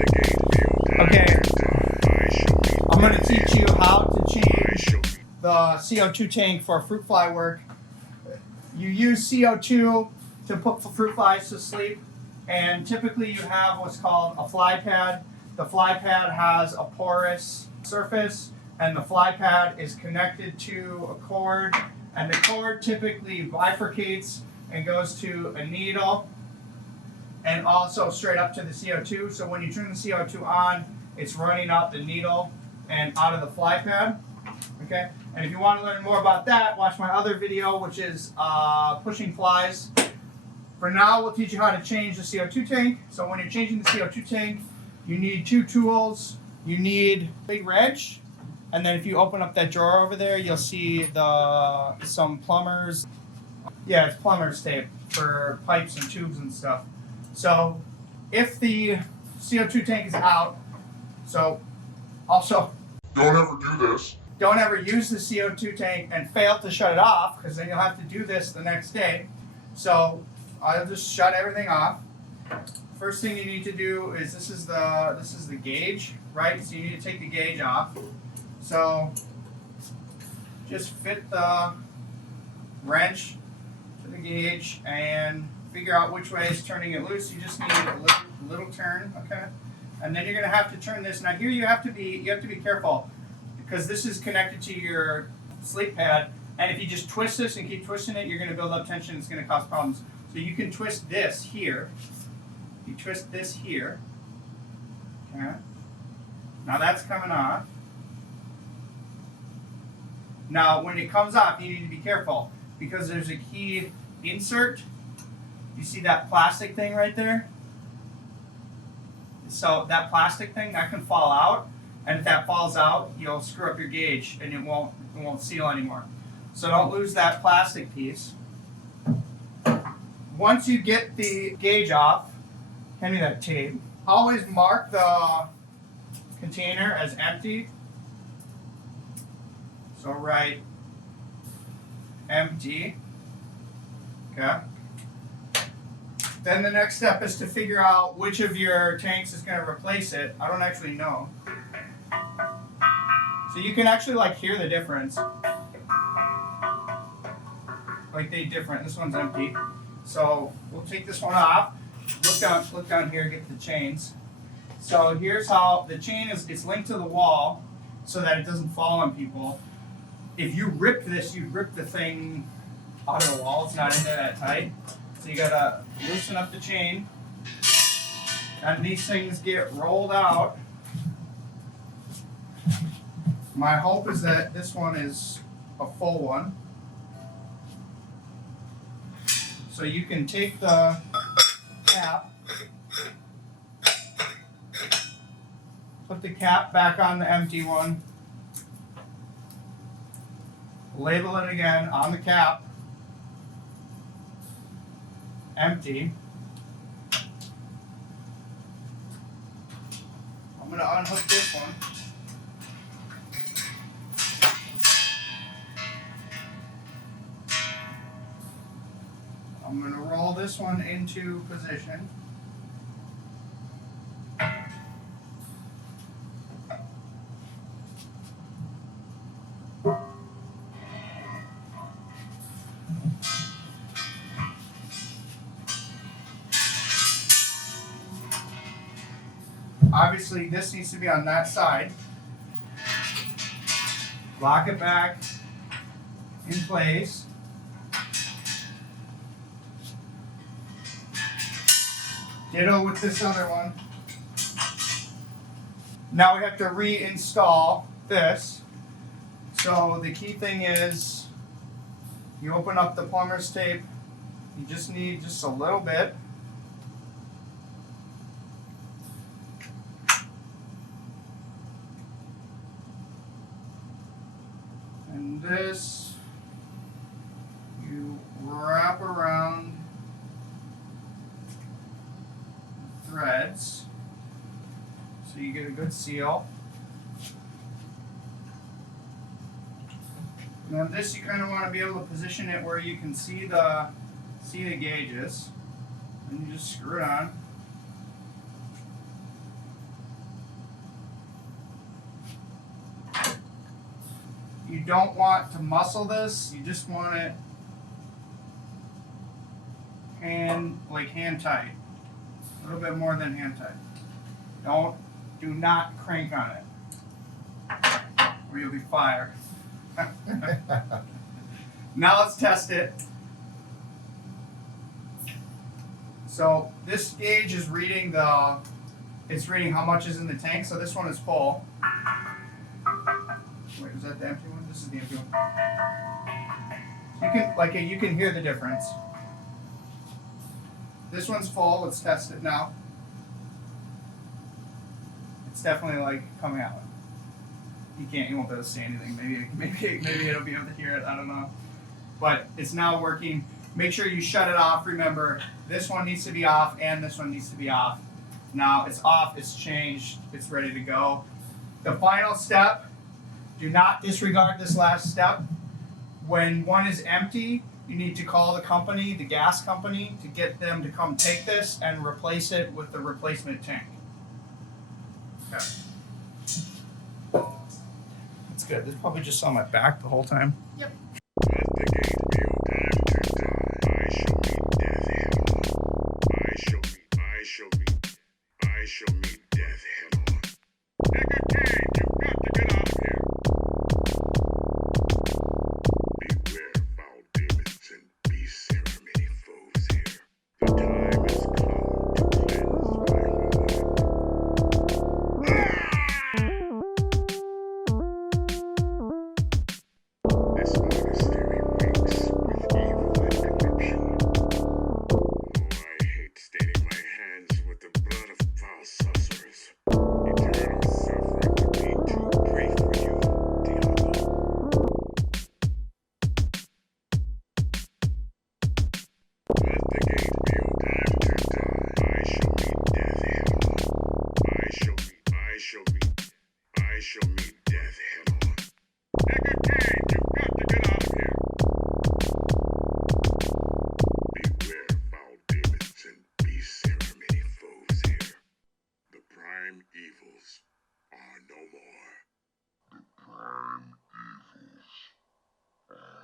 Okay, I'm going to teach you how to change the CO2 tank for Fruitfly work. You use CO2 to put fruit flies to sleep, and typically you have what's called a fly pad. The fly pad has a porous surface, and the fly pad is connected to a cord, and the cord typically bifurcates and goes to a needle and also straight up to the CO2. So when you turn the CO2 on, it's running out the needle and out of the fly pad. Okay, and if you want to learn more about that, watch my other video, which is pushing flies. For now, we'll teach you how to change the CO2 tank. So when you're changing the CO2 tank, you need two tools. You need a big wrench, and then if you open up that drawer over there, you'll see some plumbers. Yeah, it's plumber's tape for pipes and tubes and stuff. So if the CO2 tank is out, so also Don't ever do this. don't ever use the CO2 tank and fail to shut it off, because then you'll have to do this the next day. So I'll just shut everything off. First thing you need to do is this is the gauge, right? So you need to take the gauge off. So just fit the wrench to the gauge and figure out which way is turning it loose. You just need a little turn, okay? And then you're gonna have to turn this. Now here you have to be careful, because this is connected to your sleep pad, and if you just twist this and keep twisting it, you're gonna build up tension. It's gonna cause problems. So you can twist this here. You twist this here. Okay. Now that's coming off. Now when it comes off, you need to be careful, because there's a key insert. You see that plastic thing right there? So that plastic thing, that can fall out, and if that falls out, you'll screw up your gauge and it won't seal anymore. So don't lose that plastic piece. Once you get the gauge off, hand me that tape. Always mark the container as empty. So write empty. Okay. Then the next step is to figure out which of your tanks is going to replace it. I don't actually know. So you can actually hear the difference. Like they different. This one's empty. So we'll take this one off. Look down here, get the chains. So here's how the chain it's linked to the wall so that it doesn't fall on people. If you rip this, you'd rip the thing out of the wall. It's not in there that tight. So you gotta loosen up the chain, and these things get rolled out. My hope is that this one is a full one. So you can take the cap, put the cap back on the empty one, label it again on the cap, empty. I'm going to unhook this one. I'm going to roll this one into position. Obviously, this needs to be on that side. Lock it back in place. Ditto with this other one. Now we have to reinstall this. So the key thing is, you open up the plumber's tape. You just need just a little bit. And this, you wrap around the threads so you get a good seal. Now this, you kind of want to be able to position it where you can see the gauges, and you just screw it on. don't want to muscle this. You just want it hand tight. A little bit more than hand tight. Do not crank on it, or you'll be fired. Now let's test it. So this gauge is reading it's reading how much is in the tank. So this one is full. Wait, is that the empty one? This is the empty one. You can hear the difference. This one's full. Let's test it now. It's definitely coming out. You won't be able to see anything. Maybe it'll be able to hear it. I don't know. But it's now working. Make sure you shut it off. Remember, this one needs to be off and this one needs to be off. Now it's off, it's changed, it's ready to go. The final step, do not disregard this last step. When one is empty, you need to call the company, the gas company, to get them to come take this and replace it with the replacement tank. Okay. That's good. This probably just on my back the whole time. Yep. Show me death head on. Nigga Cage, you've got to get out of here. Beware foul demons and beasts, there are many foes here. The time has come to cleanse my heart. This monastery reeks with evil and corruption. Oh, I hate staining my hands with the blood of foul sorcerers. Eternal suffering would be too great for you, Diablo. Let the gate be opened to die. I shall meet death head on. I shall meet death head on. Nigga Cage, you've got to get out of here. Beware foul demons and beasts, there are many foes here. The prime evils are no more. The prime evils are